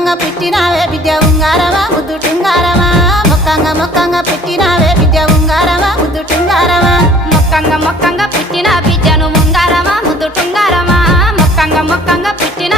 మొక్కంగా పుట్టినావే బిడ్డ ఉంగారమా ముద్దు టుంగారమా మొక్కంగా పుట్టినావే బిడ్డ ఉంగారమా ముద్దు టుంగారమా మొక్కంగా పుట్టిన బిడ్డను ఉంగారమా ముద్దు టుంగారమా మొక్కంగా పుట్టిన